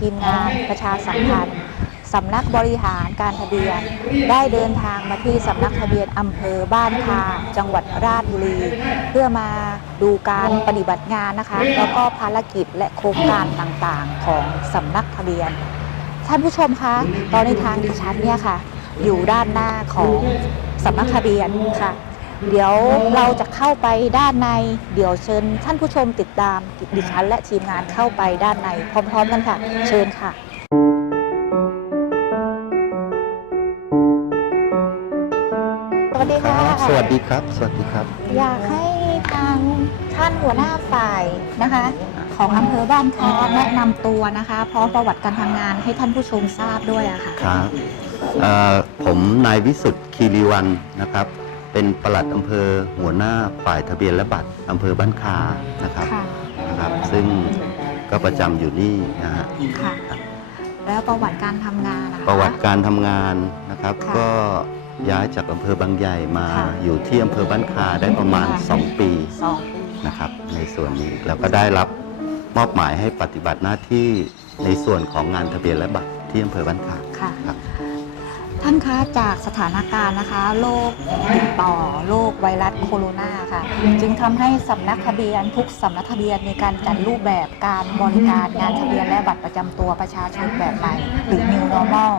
ทีมงานประชาสัมพันธ์สำนักบริหารการทะเบียน ได้เดินทางมาที่สำนักทะเบียนอำเภอบ้านคาจังหวัดราชบุรี เพื่อมาดูการปฏิบัติงานนะคะ แล้วก็ภารกิจและโครงการต่างๆ ของสำนักทะเบียน ท่านผู้ชมคะ ตอนในทางดิฉันเนี่ยค่ะ อยู่ด้านหน้าของสำนักทะเบียนค่ะ เดี๋ยวเราจะเข้าไปด้านใน เดี๋ยวเชิญท่านผู้ชมติดตามดิฉันและทีมงานเข้าไปด้านใน พร้อม ๆ กันค่ะ เชิญค่ะสวัสดีค่ะสวัสดีครับ สวัสดีครับ อยากให้ทางท่านหัวหน้าฝ่ายนะคะ ของอำเภอบ้านค้าแนะนำตัวนะคะ พร้อมประวัติการทำงานให้ท่านผู้ชมทราบด้วยอะค่ะครับเอ่อผมนายวิสุทธิ์คีรีวันนะครับ เป็นปลัดอำเภอหัวหน้าฝ่ายทะเบียนและบัตรอำเภอบ้านคานะครับค่ะนะครับ ซึ่งก็ประจำอยู่นี่นะฮะ ค่ะ แล้วประวัติการทำงานนะคะ ประวัติการทำงานนะครับ ค่ะก็ย้ายจากอำเภอบางใหญ่มาค่ะ อยู่ที่อำเภอบ้านคาได้ประมาณค่ะ2ปีสองปีนะครับ ในส่วนนี้แล้วก็ได้รับมอบหมายให้ปฏิบัติหน้าที่ในส่วนของงานทะเบียนและบัตรที่อำเภอบ้านคา ค่ะ ครับท่านคะจากสถานการณ์นะคะโรคติดต่อโรคไวรัสโคโรนาค่ะ จึงทำให้สำนักทะเบียนทุกสำนักทะเบียนมีการจัดรูปแบบการบริการงานทะเบียนและบัตรประจำตัวประชาชนแบบใหม่หรือ New Normal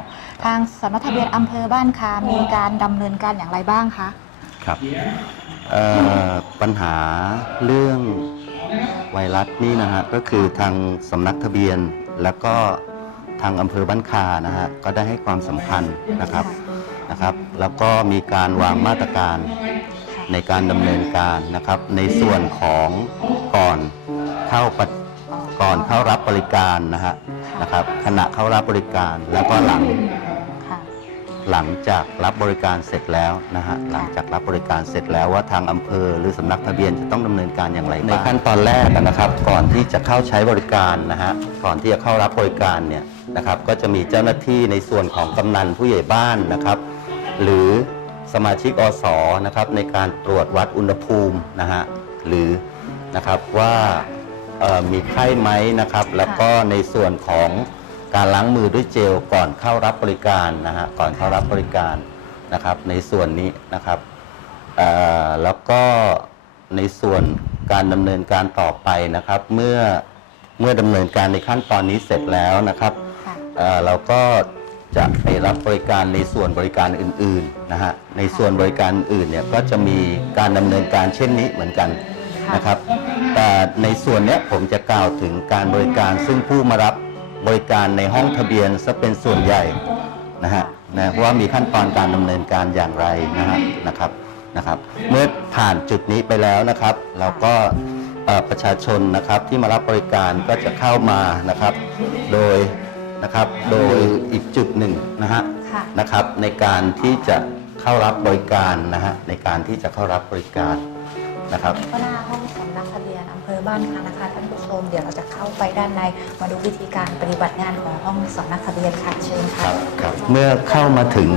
ทางสำนักทะเบียนอำเภอบ้านคามีการดำเนินการอย่างไรบ้างคะครับปัญหาเรื่องไวรัสนี่นะฮะก็คือทางสำนักทะเบียนแล้วก็ ทางอำเภอบ้านคานะฮะก็ได้ให้ความสำคัญนะครับนะครับ แล้วก็มีการวางมาตรการในการดำเนินการนะครับ ในส่วนของก่อนเข้าปฏิก่อนเข้ารับบริการนะฮะนะครับ ขณะเข้ารับบริการแล้วก็หลังค่ะหลังจากรับบริการเสร็จแล้วนะฮะหลังจากรับบริการเสร็จแล้วว่าทางอำเภอ หรือสำนักทะเบียนจะต้องดำเนินการอย่างไรในขั้นตอนแรกนะครับ ก่อนที่จะเข้าใช้บริการนะฮะก่อนที่จะเข้ารับบริการเนี่ย นะครับ ก็จะมีเจ้าหน้าที่ในส่วนของกำนันผู้ใหญ่บ้านนะครับ หรือสมาชิกอสนะครับในการตรวจวัดอุณหภูมินะฮะหรือนะครับว่ามีไข้ไหมนะครับ แล้วก็ในส่วนของการล้างมือด้วยเจลก่อนเข้ารับบริการนะฮะก่อนเข้ารับบริการนะครับ ในส่วนนี้นะครับแล้วก็ในส่วนการดำเนินการต่อไปนะครับ เมื่อเมื่อดำเนินการในขั้นตอนนี้เสร็จแล้วนะครับ เอ่อเราก็จะไปรับบริการในส่วนบริการอื่นๆนะฮะในส่วนบริการอื่นเนี่ยก็จะมีการดำเนินการเช่นนี้เหมือนกันค่ะนะครับ แต่ในส่วนเนี้ยผมจะกล่าวถึงการบริการซึ่งผู้มารับบริการในห้องทะเบียนซะเป็นส่วนใหญ่นะฮะนะว่ามีขั้นตอนการดำเนินการอย่างไรนะฮะนะครับนะครับ เมื่อผ่านจุดนี้ไปแล้วนะครับ เราก็เอ่อประชาชนนะครับที่มารับบริการก็จะเข้ามานะครับ โดย นะครับ โดยอีกจุดหนึ่งนะฮะค่ะนะครับ ในการที่จะเข้ารับบริการนะฮะในการที่จะเข้ารับบริการนะครับ ก็หน้าห้องสำนักทะเบียนอำเภอบ้านคานะคะท่านผู้ชมเดี๋ยวเราจะเข้าไปด้านในมาดูวิธีการปฏิบัติงานของห้องสำนักทะเบียนค่ะเชิญคค่ะรับครับเมื่อเข้ามาถึง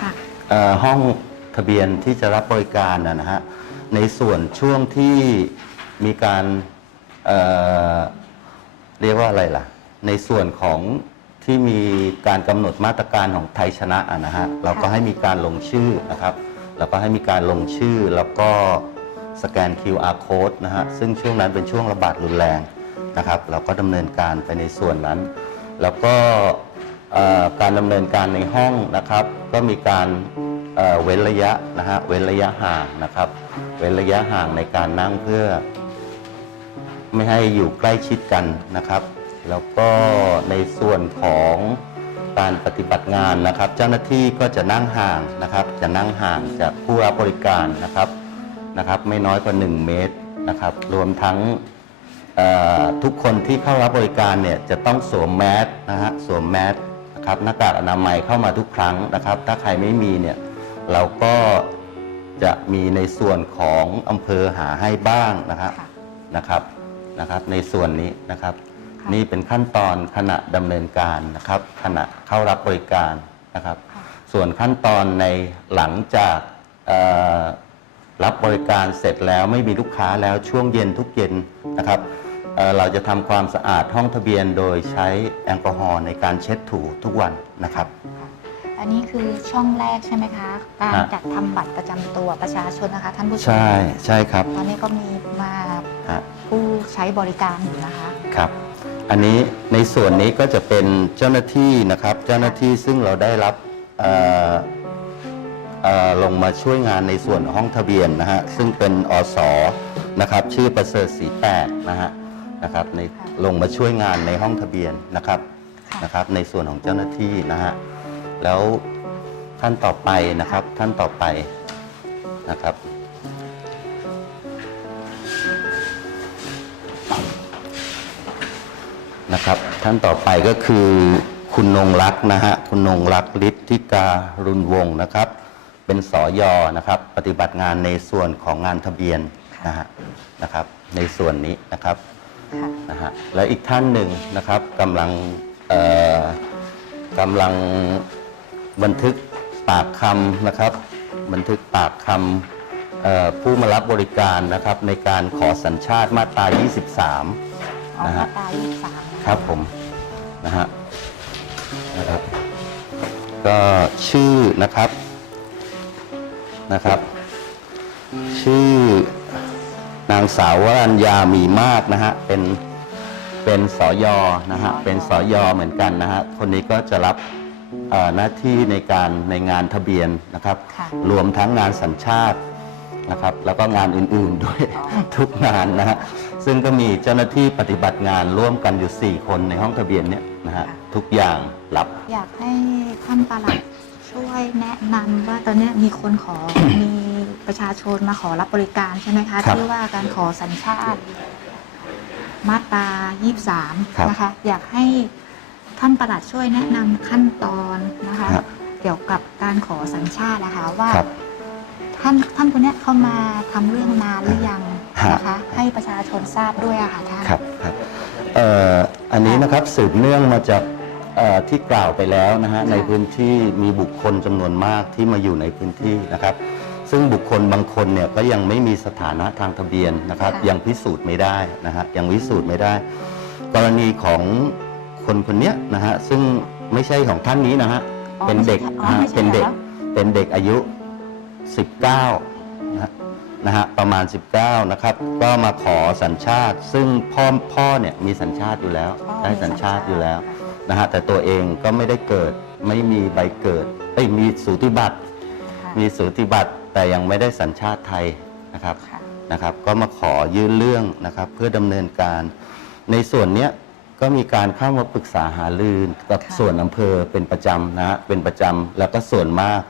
ค่ะ เอ่อห้องทะเบียนที่จะรับบริการนะนะฮะในส่วนช่วงที่มีการเอ่อเรียกว่าอะไรล่ะ ในส่วนของ ที่มีการกำหนดมาตรการของไทยชนะอะนะฮะเราก็ให้มีการลงชื่อนะครับเราก็ให้มีการลงชื่อแล้วก็สแกน QR code นะฮะซึ่งช่วงนั้นเป็นช่วงระบาดรุนแรงนะครับ เราก็ดำเนินการไปในส่วนนั้น แล้วก็เอ่อการดำเนินการในห้องนะครับ ก็มีการเอ่อเว้นระยะนะฮะเว้นระยะห่างนะครับ เว้นระยะห่างในการนั่งเพื่อ ไม่ให้อยู่ใกล้ชิดกันนะครับ แล้วก็ในส่วนของการปฏิบัติงานนะครับ เจ้าหน้าที่ก็จะนั่งห่างนะครับ จะนั่งห่างจากผู้รับบริการนะครับนะครับ ไม่น้อยกว่า 1 เมตรนะครับ รวมทั้งเอ่อทุกคนที่เข้ารับบริการเนี่ยจะต้องสวมแมสนะฮะสวมแมสนะครับหน้ากากอนามัยเข้ามาทุกครั้งนะครับ ถ้าใครไม่มีเนี่ยเราก็จะมีในส่วนของอำเภอหาให้บ้างนะครับค่ะนะครับนะครับ ในส่วนนี้นะครับค่ะ นี่เป็นขั้นตอนขณะดำเนินการนะครับ ขณะเข้ารับบริการนะครับค่ะส่วนขั้นตอนในหลังจากเอ่อรับบริการเสร็จแล้วไม่มีลูกค้าแล้วช่วงเย็นทุกเย็นนะครับเอ่อเราจะทำความสะอาดห้องทะเบียนโดยใช้แอลกอฮอล์ในการเช็ดถูทุกวันนะครับค่ะอันนี้คือช่องแรกใช่ไหมคะ การฮะจัดทำบัตรประจำตัวประชาชนนะคะท่านผู้ชม ใช่ใช่ครับ ตอนนี้ก็มีมาฮะผู้ใช้บริการอยู่นะคะ ครับ อันนี้ในส่วนนี้ก็จะเป็นเจ้าหน้าที่นะครับ เจ้าหน้าที่ซึ่งเราได้รับเอ่อเอ่อลงมาช่วยงานในส่วนห้องทะเบียนนะฮะซึ่งเป็นอสนะครับ ชื่อประเสริฐสีแปดนะฮะนะครับในค่ะลงมาช่วยงานในห้องทะเบียนนะครับค่ะนะครับในส่วนของเจ้าหน้าที่นะฮะแล้วท่านต่อไปนะครับท่านต่อไปนะครับ นะครับ ท่านต่อไปก็คือคุณนงรักษ์นะฮะคุณนงรักษ์ฤทธิการุณวงศ์นะครับ เป็นสอยอนะครับ ปฏิบัติงานในส่วนของงานทะเบียนนะฮะนะครับ ในส่วนนี้นะครับนะฮะและอีกท่านหนึ่งนะครับกำลังกำลังบันทึกปากคำนะครับ บันทึกปากคำผู้มารับบริการนะครับ ในการขอสัญชาติมาตรา 23ออกนะมาฮะตรา23 ครับผมนะฮะนะครับ ก็ชื่อนะครับนะครับ ชื่อนางสาววรัญญามีมากนะฮะเป็นเป็นสอยอนะฮะเป็นสอยอเหมือนกันนะฮะคนนี้ก็จะรับเอ่อหน้าที่ในการในงานทะเบียนนะครับค่ะรวมทั้งงานสัญชาตินะครับ แล้วก็งานอื่นๆด้วยอ๋อทุกงานนะฮะ ซึ่งก็มีเจ้าหน้าที่ปฏิบัติงานร่วมกันอยู่ 4 คนในห้องทะเบียนเนี่ยนะฮะทุกอย่างรับ อยากให้ท่านปลัดช่วยแนะนำว่าตอนเนี้ยมีคนขอ มีประชาชนมาขอรับบริการใช่ไหมคะ ครับที่ว่าการขอสัญชาติ มาตรา ครับ 23 นะคะ อยากให้ท่านปลัดช่วยแนะนำขั้นตอนนะคะครับเกี่ยวกับการขอสัญชาตินะคะว่า ครับ ท่านท่านคนเนี้ยเข้ามาทำเรื่องนานหรือยังฮะ นะคะให้ประชาชนทราบด้วยอะค่ะท่าน ครับครับเอ่ออันนี้นะครับสืบเนื่องมาจากเอ่อที่กล่าวไปแล้วนะฮะค่ะ ในพื้นที่มีบุคคลจำนวนมากที่มาอยู่ในพื้นที่นะครับ ซึ่งบุคคลบางคนเนี่ยก็ยังไม่มีสถานะทางทะเบียนนะครับค่ะยังพิสูจน์ไม่ได้นะฮะยังพิสูจน์ไม่ได้ กรณีของคนคนเนี้ยนะฮะซึ่งไม่ใช่ของท่านนี้นะฮะอ๋อเป็นเด็กไม่ใช่อ๋อนะฮะไม่ใช่เป็นเด็กหรอ เป็นเด็กอายุ 19นะฮะ นะฮะประมาณ 19นะครับก็มาขอสัญชาติ ซึ่งพ่อพ่อเนี่ยมีสัญชาติอยู่แล้ว อ๋อได้สัญชาติอยู่แล้วค่ะนะฮะแต่ตัวเองก็ไม่ได้เกิดไม่มีใบเกิดเอ้ยมีสูติบัตร ค่ะ มีสูติบัตรแต่ยังไม่ได้สัญชาติไทยนะครับค่ะ นะครับ ก็มาขอยื่นเรื่องนะครับเพื่อดำเนินการ ในส่วนเนี้ยก็มีการเข้ามาปรึกษาหารือกับค่ะ ส่วนอำเภอเป็นประจำนะฮะเป็นประจำแล้วก็ส่วนมาก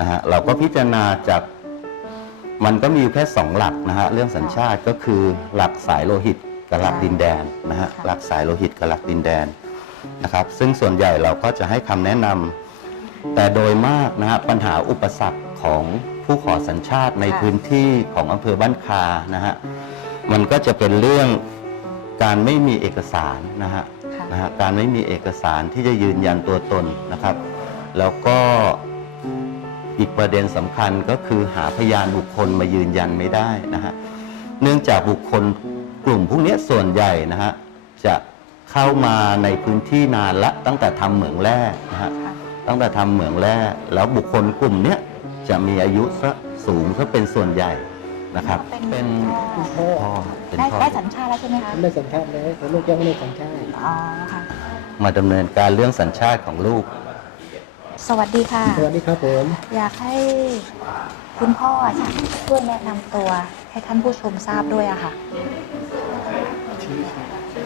นะฮะเราก็พิจารณาจาก มันก็มีอยู่แค่สองหลักนะฮะเรื่องสัญชาติก็คือหลักสายโลหิตกับหลักดินแดนนะฮะค่ะหลักสายโลหิตกับหลักดินแดนนะครับ ซึ่งส่วนใหญ่เราก็จะให้คำแนะนำแต่โดยมากนะฮะปัญหาอุปสรรคของผู้ขอสัญชาติในค่ะพื้นที่ของอำเภอบ้านคานะฮะมันก็จะเป็นเรื่องการไม่มีเอกสารนะฮะค่ะนะฮะการไม่มีเอกสารที่จะยืนยันตัวตนนะครับ แล้วก็ อีกประเด็นสำคัญก็คือหาพยานบุคคลมายืนยันไม่ได้นะฮะเนื่องจากบุคคลกลุ่มพวกเนี้ยส่วนใหญ่นะฮะจะเข้ามาในพื้นที่นานละตั้งแต่ทำเหมืองแร่นะฮะค่ะตั้งแต่ทำเหมืองแร่แล้วบุคคลกลุ่มเนี้ยจะมีอายุซะสูงซะเป็นส่วนใหญ่นะครับ เป็นพ่อพ่อเป็นได้พ่อได้สัญชาติแล้วใช่ไหมคะไม่สัญชาติแล้วแต่ลูกยังไม่ได้สัญชาติอ๋อค่ะมาดำเนินการเรื่องสัญชาติของลูก สวัสดีค่ะ สวัสดีครับผม อยากให้คุณพ่อค่ะช่วยแนะนำตัวให้ท่านผู้ชมทราบด้วยอะค่ะ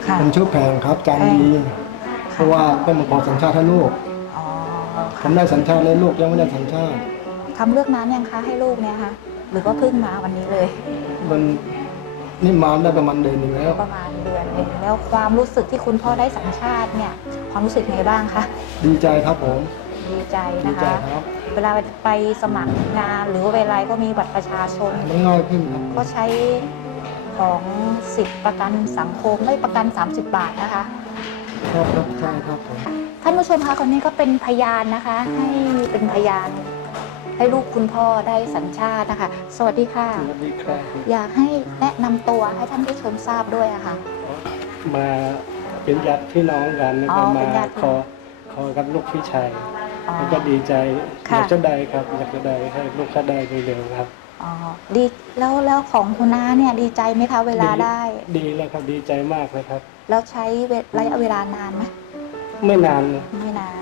ค่ะ ผมชื่อแพงครับจานดีเพราะว่าเพิ่งมาขอสัญชาติให้ลูกอ๋อผค่ะมได้สัญชาติแล้วลูกยังไม่ได้สัญชาติทำเลือกนั้นยังคะให้ลูกเนี่ยคะ หรือว่าเพิ่งมาวันนี้เลย มันนี่มาได้ประมาณเดือนหนึ่งแล้ว ประมาณเดือนหนึ่งแล้วความรู้สึกที่คุณพ่อได้สัญชาติเนี่ย ความรู้สึกไงบ้างคะ ดีใจครับผม ดีใจดีนะใจคะ ครับเวลาไปสมัครงานหรือว่าเวลาก็มีบัตรประชาชน มันง่ายขึ้นครับก็ใช้ของสิทธิประกันสังคมไม่ประกัน 30 บาทนะคะครับครับใช่ครับผมท่านผู้ชมคะคนนี้ก็เป็นพยานนะคะ ให้เป็นพยาน ให้ลูกคุณพ่อได้สัญชาตินะคะ สวัสดีค่ะ สวัสดีครับอยากให้แนะนำตัวให้ท่านผู้ชมทราบด้วยอะค่ะ มาเป็นญาติพี่น้องกันแล้วอ๋ก็อมาเป็นญาติพี่ขอขอกับลูกพี่ชายอ๋อ แล้วก็ดีใจอค่ะยากจะได้ครับอยากจะได้ให้ลูกเขาได้เร็วๆครับอ๋อดีแล้วแล้วของคุณน้าเนี่ยดีใจไหมคะเวลาได้ ดีแล้วครับดีใจมากเลยครับ แล้วใช้เวระยะเวลานานไหมไม่นานไม่นาน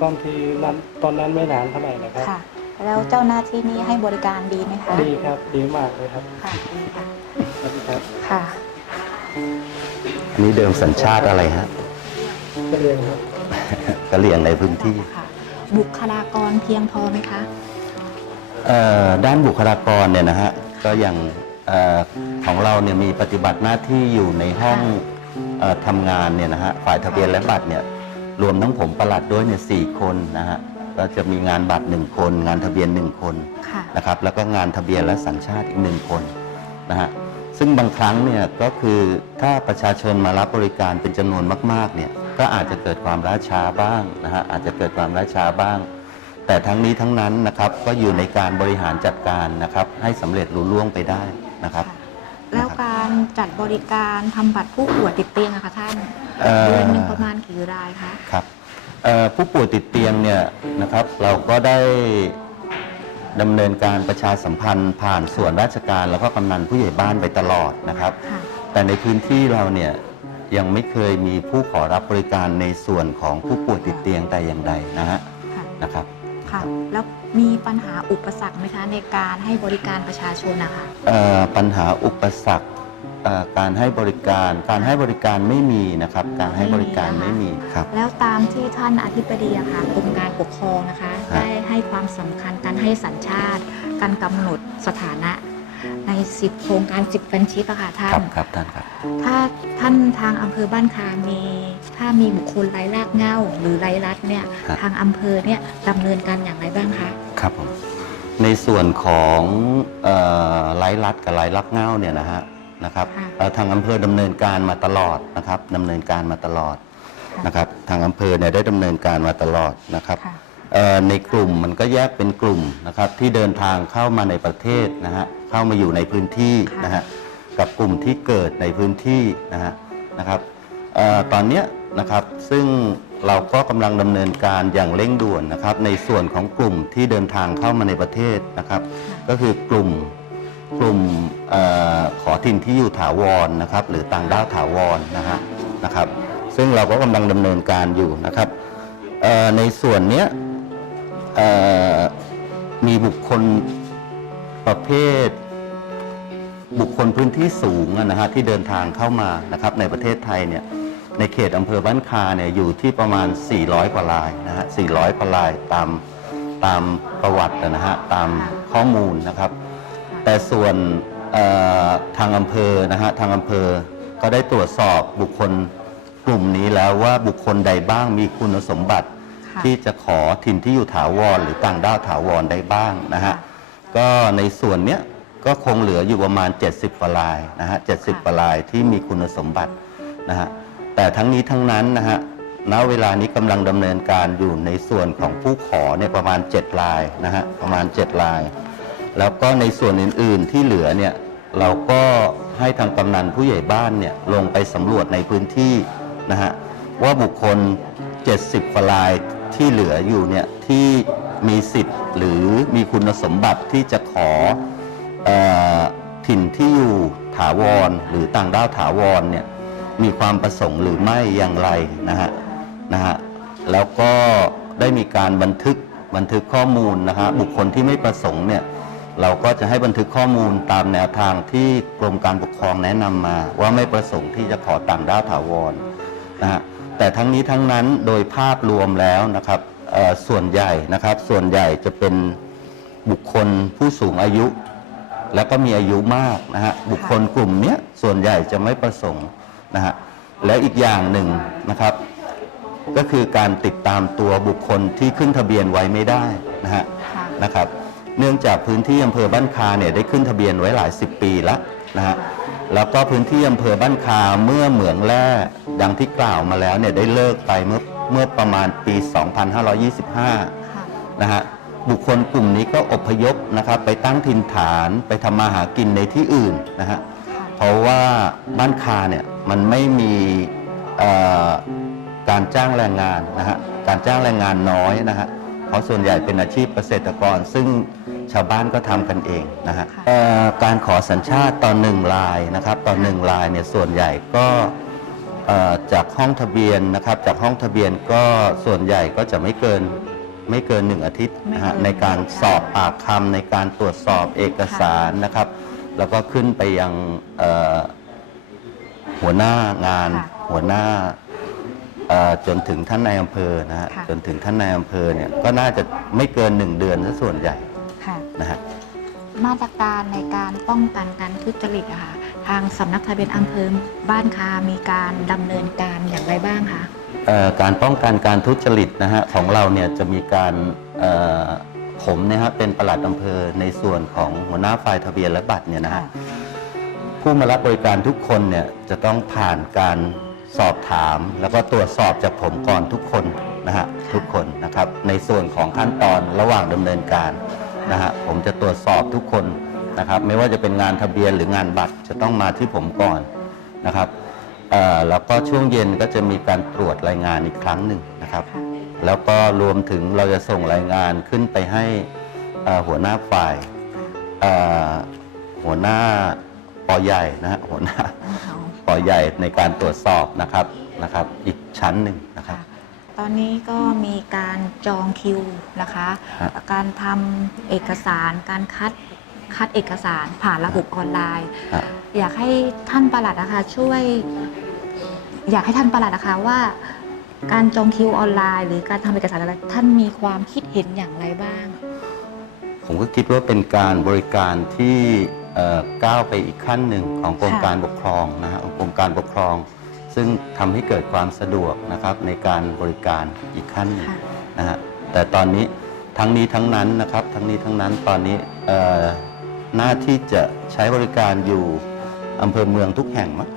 ตอนที่นั้นตอนนั้นไม่นานเท่าไหร่นะครับค่ะ แล้วเจ้าหน้าที่นี้ให้บริการดีไหมคะ ดีครับ ดีมากเลยครับค่ะดีค่ะสวัสดีครับค่ะอันนี้เดิมสัญชาติอะไรฮะก็เรียนครับกะเหรี่ยงในพื้นที่ค่ะ บุคลากรเพียงพอไหมคะ เอ่อด้านบุคลากรเนี่ยนะฮะก็อย่างเอ่อของเราเนี่ยมีปฏิบัติหน้าที่อยู่ในห้องเอ่อทำงานเนี่ยนะฮะฝ่ายทะเบียนและบัตรเนี่ยรวมทั้งผมประหลัดด้วยเนี่ยสี่คนนะฮะก็จะมีงานบัตรหนึ่งคน งานทะเบียนหนึ่งคนค่ะ นะครับแล้วก็งานทะเบียนและสัญชาติอีกหนึ่งคนนะฮะซึ่งบางครั้งเนี่ยก็คือถ้าประชาชนมารับบริการเป็นจำนวนมากๆเนี่ย ก็อาจจะเกิดความล่าช้าบ้างนะฮะอาจจะเกิดความล่าช้าบ้าง แต่ทั้งนี้ทั้งนั้นนะครับก็อยู่ในการบริหารจัดการนะครับให้สำเร็จลุล่วงไปได้นะครับแล้วการจัดบริการทำบัตรผู้ป่วยติดเตียงอะคะท่านเอ่อเดือนหนึ่งประมาณกี่รายคะครับเอ่อผู้ป่วยติดเตียงเนี่ยนะครับเราก็ได้ดำเนินการประชาสัมพันธ์ผ่านส่วนราชการแล้วก็กำนันผู้ใหญ่บ้านไปตลอดนะครับค่ะแต่ในพื้นที่เราเนี่ย ยังไม่เคยมีผู้ขอรับบริการในส่วนของผู้ป่วยติดเตียงแต่อย่างใดนะฮะค่ะนะครับ ค่ะ แล้วมีปัญหาอุปสรรคไหมคะในการให้บริการประชาชนนะคะ เอ่อปัญหาอุปสรรคเอ่อการให้บริการ การให้บริการไม่มีนะครับ การให้บริการไม่มีครับ แล้วตามที่ท่านอธิบดีอะค่ะกรมการปกครองนะคะ ครับ ได้ให้ความสำคัญการให้สัญชาติ การกำหนดสถานะ ในสิบโครงการสิบบัญชีอะค่ะท่าครันบครับท่านครับ ถ้าท่านทางอำเภอบ้านคามี ถ้ามีบุคคลไร้รากเหง้าหรือไร้รัดเนี่ยครับ ทางอำเภอเนี่ยดำเนินการอย่างไรบ้างคะ ครับผมในส่วนของเอ่อไร้รัดกับไร้รักเง่าเนี่ยนะฮะนะครับค่ะเอ่อทางอำเภอดำเนินการมาตลอดนะครับดำเนินการมาตลอดค่ะ นะครับทางอำเภอเนี่ยได้ดำเนินการมาตลอดนะครับ ค่ะเอ่อ ในกลุ่มมันก็แยกเป็นกลุ่มนะครับที่เดินทางเข้ามาในประเทศนะฮะเข้ามาอยู่ในพื้นที่ค่ะนะฮะกับกลุ่มที่เกิดในพื้นที่นะฮะนะครับเอ่อตอนเนี้ยนะครับซึ่งเราก็กำลังดำเนินการอย่างเร่งด่วนนะครับในส่วนของกลุ่มที่เดินทางเข้ามาในประเทศนะครับ ก็คือกลุ่มกลุ่มเออขอถิ่นที่อยู่ถาวรนะครับ หรือต่างด้าวถาวรนะฮะนะครับ ซึ่งเราก็กำลังดำเนินการอยู่นะครับเอ่อในส่วนเนี้ยเอ่อ มีบุคคลประเภท บุคคลพื้นที่สูงอะนะฮะที่เดินทางเข้ามานะครับในประเทศไทยเนี่ยในเขตอำเภอบ้านคาเนี่ยอยู่ที่ประมาณ 400 กว่ารายนะฮะ 400 กว่ารายตามตามประวัตินะฮะตามข้อมูลนะครับ แต่ส่วนทางอำเภอนะฮะทางอำเภอก็ได้ตรวจสอบบุคคลกลุ่มนี้แล้วว่าบุคคลใดบ้างมีคุณสมบัติ ที่จะขอถิ่นที่อยู่ถาวรหรือต่างด้าวถาวรได้บ้างนะฮะค่ะก็ในส่วนเนี้ยก็คงเหลืออยู่ประมาณ 70กว่ารายนะฮะ70กว่ารายที่มีคุณสมบัตินะฮะแต่ทั้งนี้ทั้งนั้นนะฮะณเวลานี้กำลังดำเนินการอยู่ในส่วนของผู้ขอเนี่ยประมาณ7รายนะฮะประมาณ7ราย แล้วก็ในส่วนอื่น ๆที่เหลือเนี่ยเราก็ให้ทางกำนันผู้ใหญ่บ้านเนี่ยลงไปสำรวจในพื้นที่นะฮะว่าบุคคล 70กว่าราย ที่เหลืออยู่เนี่ยที่มีสิทธิ์หรือมีคุณสมบัติที่จะขอออถิ่นที่อยู่ถาวร หรือต่างด้าวถาวรเนี่ยมีความประสงค์หรือไม่อย่างไรนะฮะนะฮะแล้วก็ได้มีการบันทึกบันทึกข้อมูลนะฮะบุคคลที่ไม่ประสงค์เนี่ยเราก็จะให้บันทึกข้อมูลตามแนวทางที่กรมการปกครองแนะนำมา ว่าไม่ประสงค์ที่จะขอต่างด้าวถาวรนะฮะ แต่ทั้งนี้ทั้งนั้นโดยภาพรวมแล้วนะครับส่วนใหญ่นะครับส่วนใหญ่จะเป็นบุคคลผู้สูงอายุ และก็มีอายุมากนะฮะบุคคลกลุ่มนี้ส่วนใหญ่จะไม่ประสงค์นะฮะแล้วอีกอย่างหนึ่งนะครับ ก็คือการติดตามตัวบุคคลที่ขึ้นทะเบียนไว้ไม่ได้นะฮะนะครับ เนื่องจากพื้นที่อำเภอบ้านคาเนี่ยได้ขึ้นทะเบียนไว้หลายสิบปีแล้วนะฮะ แล้วก็พื้นที่อำเภอบ้านคาเมื่อเหมืองแร่ดังที่กล่าวมาแล้วเนี่ยได้เลิกไปเมื่อเมื่อประมาณปี 2525ค่ะนะฮะบุคคลกลุ่มนี้ก็อพยพนะครับไปตั้งถิ่นฐานไปทำมาหากินในที่อื่นนะฮะค่ะเพราะว่าบ้านคาเนี่ยมันไม่มีเอ่อการจ้างแรงงานนะฮะการจ้างแรงงานน้อยนะฮะเพราะส่วนใหญ่เป็นอาชีพเกษตรกรซึ่ง ชาวบ้านก็ทำกันเองนะฮะค่ะเอ่อการขอสัญชาติตอนหนึ่งลายนะครับตอนหนึ่งลายเนี่ยส่วนใหญ่ก็เอ่อจากห้องทะเบียนนะครับจากห้องทะเบียนก็ส่วนใหญ่ก็จะไม่เกินไม่เกินหนึ่งอาทิตย์นะฮะไม่เกินในการสอบปากคำในการตรวจสอบเอกสารนะครับ แล้วก็ขึ้นไปยังเอ่อหัวหน้างานค่ะหัวหน้าเอ่อจนถึงท่านนายอำเภอนะฮะค่ะจนถึงท่านนายอำเภอเนี่ยก็น่าจะไม่เกินหนึ่งเดือนซะส่วนใหญ่ค่ะ นะฮะมาตรการในการป้องกันการทุจริตอะค่ะทางสำนักทะเบียนอำเภอบ้านคามีการดำเนินการอย่างไรบ้างคะเอ่อการป้องกันการทุจริตนะฮะของเราเนี่ยจะมีการเอ่อผมเนะฮะเป็นปลัดอำเภอในส่วนของหัวหน้าฝ่ายทะเบียนและบัตรเนี่ยนะฮะผู้มารับบริการทุกคนเนี่ยจะต้องผ่านการสอบถาม แล้วก็ตรวจสอบจากผมก่อนทุกคนนะฮะทุกคนนะครับในส่วนของขั้นตอนระหว่างดำเนินการ นะฮะผมจะตรวจสอบทุกคนนะครับ ไม่ว่าจะเป็นงานทะเบียนหรืองานบัตรจะต้องมาที่ผมก่อนนะครับเอ่อแล้วก็ช่วงเย็นก็จะมีการตรวจรายงานอีกครั้งหนึ่งนะครับค่ะแล้วก็รวมถึงเราจะส่งรายงานขึ้นไปให้เอ่อหัวหน้าฝ่ายเอ่อหัวหน้าปอใหญ่นะฮะหัวหน้าปอใหญ่ในการตรวจสอบนะครับนะครับ อีกชั้นหนึ่งนะครับค่ะ ตอนนี้ก็มีการจองคิวนะคะ ฮะ การทำเอกสาร การคัดคัดเอกสารผ่านระบบออนไลน์อะอยากให้ท่านประหลัดนะคะช่วย อยากให้ท่านประหลัดนะคะว่า การจองคิวออนไลน์ หรือการทำเอกสารอะไรท่านมีความคิดเห็นอย่างไรบ้าง ผมก็คิดว่าเป็นการบริการที่เอ่อก้าวไปอีกขั้นหนึ่งของกรมค่ะ การปกครองนะฮะของกรมการปกครอง ซึ่งทำให้เกิดความสะดวกนะครับในการบริการอีกขั้นหนึ่งค่ะนะฮะแต่ตอนนี้ทั้งนี้ทั้งนั้นนะครับทั้งนี้ทั้งนั้นตอนนี้เอ่อหน้าที่จะใช้บริการอยู่อำเภอเมืองทุกแห่งมั้ง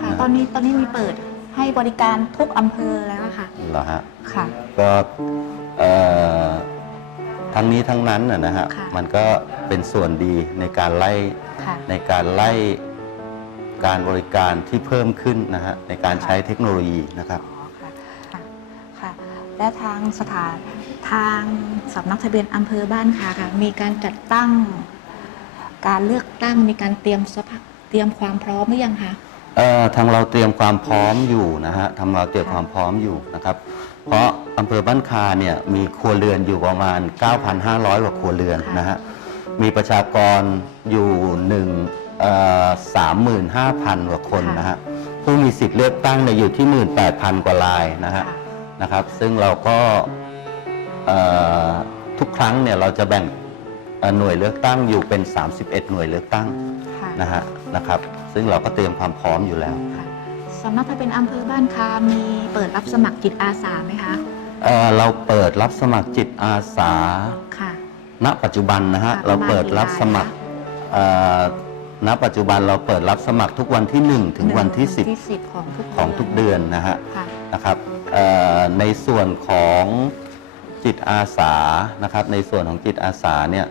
ค่ะนะตอนนี้ตอนนี้มีเปิดให้บริการทุกอำเภอแล้วอะค่ะเหรอฮะค่ะก็เอ่อทั้งนี้ทั้งนั้นนะนะฮะค่ะมันก็เป็นส่วนดีในการไล่ค่ะในการไล่ การบริการที่เพิ่มขึ้นนะฮะในการใช้เทคโนโลยีนะครับ อ๋อค่ะค่ะค่ะ และทางสถานทางสำนักทะเบียนอำเภอบ้านคาค่ะ มีการจัดตั้ง การเลือกตั้งมีการเตรียมสภาเตรียมความพร้อมหรือยังคะ เอ่อทางเราเตรียมความพร้อมอยู่นะฮะทางเราเตรียมความพร้อมอยู่นะครับ เพราะอำเภอบ้านคาเนี่ยมีครัวเรือนอยู่ประมาณ 9,500 กว่าครัวเรือนค่ะนะฮะ มีประชากรอยู่ห นึ่งสามหมื่นห้าพันกว่าคนนะฮะผู้มีสิทธิ์เลือกตั้งเนี่ยอยู่ที่ 18,000 กว่ารายนะฮะค่ะนะครับ ซึ่งเราก็เอ่อทุกครั้งเนี่ยเราจะแบ่งเอ่อหน่วยเลือกตั้งอยู่เป็น 31 หน่วยเลือกตั้งค่ะนะฮะนะครับ ซึ่งเราก็เตรียมความพร้อมอยู่แล้วค่ะสำนักทะเบียนอำเภอบ้านคามีเปิดรับสมัครจิตอาสาไหมคะเอ่อเราเปิดรับสมัครจิตอาสาค่ะณปัจจุบันนะฮะค่ะเราเปิดรับประมาณกี่สมัครรายคะเอ่อ ณปัจจุบันเราเปิดรับสมัครทุกวันที่ 1 ถึงวันที่ที่สิบของทุก10ของทุกเดือนนะฮะค่ะ นะครับเอ่อในส่วนของจิตอาสานะครับในส่วนของจิตอาสาเนี่ย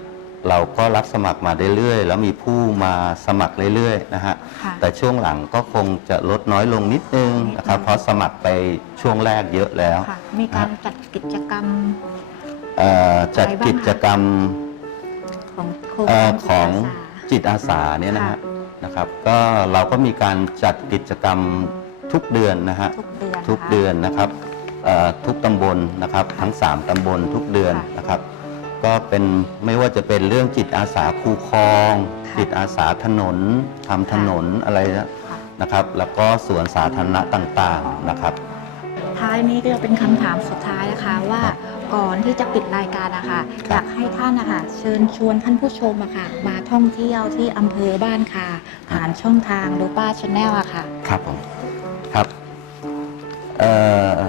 เราก็รับสมัครมาเรื่อยๆ แล้วมีผู้มาสมัครเรื่อยๆนะฮะค่ะแต่ช่วงหลังก็คงจะลดน้อยลงนิดนึงนะครับนิดนึงเพราะสมัครไปช่วงแรกเยอะแล้ว ค่ะ มีการจัดกิจกรรม เอ่อจัดอะไรบ้างคะกิจกรรม ของโครงเอ่กาอรของจิตอาสา จิตอาสาเนี่ยนะฮะค่ะนะครับ ก็เราก็มีการจัดกิจกรรมทุกเดือนนะฮะทุกเดือนทุกนะคะเดือนนะครับเอ่อทุกตำบลนะครับทั้ง 3ตำบลทุกเดือนค่ะนะครับ ก็เป็นไม่ว่าจะเป็นเรื่องจิตอาสาคูคลองค่ะจิตอาสาถนนทำถนนอะไรนะค่ะนะครับ แล้วก็สวนสาธารณะต่างๆนะครับ ท้ายนี้ก็จะเป็นคำถามสุดท้ายนะคะว่า ก่อนที่จะปิดรายการนะคะครับอยากให้ท่านนะคะเชิญชวนท่านผู้ชมอะค่ะ มาท่องเที่ยวที่อำเภอบ้านคาผ่านช่องทางดูป้าชาแนลอะค่ะ ครับผมครับเอ่อ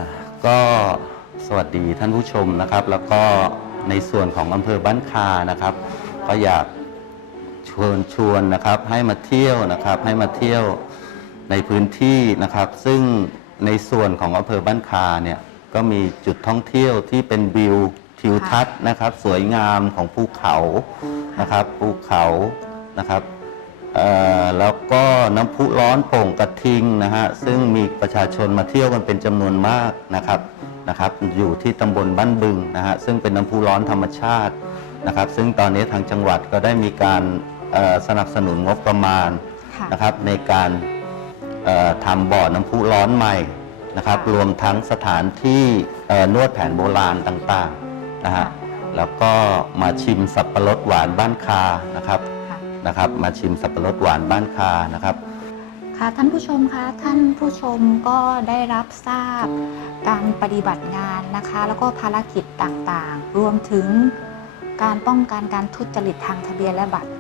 ก็สวัสดีท่านผู้ชมนะครับ แล้วก็ในส่วนของอำเภอบ้านคานะครับ ก็อยากชวนชวนนะครับให้มาเที่ยวนะครับ ให้มาเที่ยวในพื้นที่นะครับ ซึ่งในส่วนของอำเภอบ้านคาเนี่ย ก็มีจุดท่องเที่ยวที่เป็นวิวทิวทัศน์นะครับ สวยงามของภูเขานะครับภูเขานะครับแล้วก็น้ำพุร้อนโป่งกระทิงนะฮะซึ่งมีประชาชนมาเที่ยวกันเป็นจำนวนมากนะครับนะครับ อยู่ที่ตำบลบ้านบึงนะฮะซึ่งเป็นน้ำพุร้อนธรรมชาตินะครับ ซึ่งตอนนี้ทางจังหวัดก็ได้มีการสนับสนุนงบประมาณนะครับในการทำบ่อน้ำพุร้อนใหม่ นะครับค่ะรวมทั้งสถานที่เอ่อนวดแผนโบราณต่างๆนะฮะค่ะแล้วก็มาชิมสับปะรดหวานบ้านคานะครับค่ะนะครับ มาชิมสับปะรดหวานบ้านคานะครับค่ะท่านผู้ชมคะท่านผู้ชมก็ได้รับทราบการปฏิบัติงานนะคะ แล้วก็ภารกิจต่างๆ รวมถึงการป้องกันการทุจริตทางทะเบียนและบัตร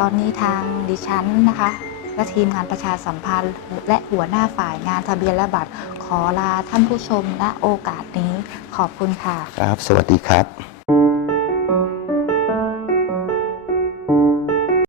ตอนนี้ทางดิฉันนะคะ และทีมงานประชาสัมพันธ์ และหัวหน้าฝ่ายงานทะเบียนและบัตรขอลาท่านผู้ชมณโอกาสนี้ขอบคุณค่ะ ครับ สวัสดีครับ